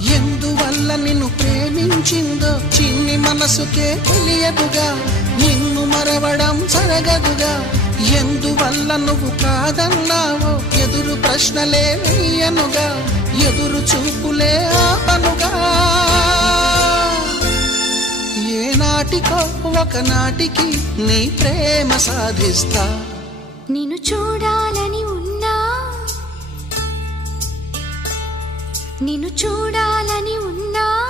ఎందువల్ల నిన్ను ప్రేమించిందో చిన్ని మనసుకే తెలియదుగా, నిన్ను మరవడం జరగదుగా. ఎందువల్ల నువ్వు కాదన్నావో ఎదురు ప్రశ్నలే వేయనుగా, ఎదురు చూపులే ఆపనుగా. ఏనాటికో ఒకనాటికి నీ ప్రేమ సాధిస్తా. నిన్ను చూడాలని ఉన్నా, నిన్ను చూడాలని ఉన్నా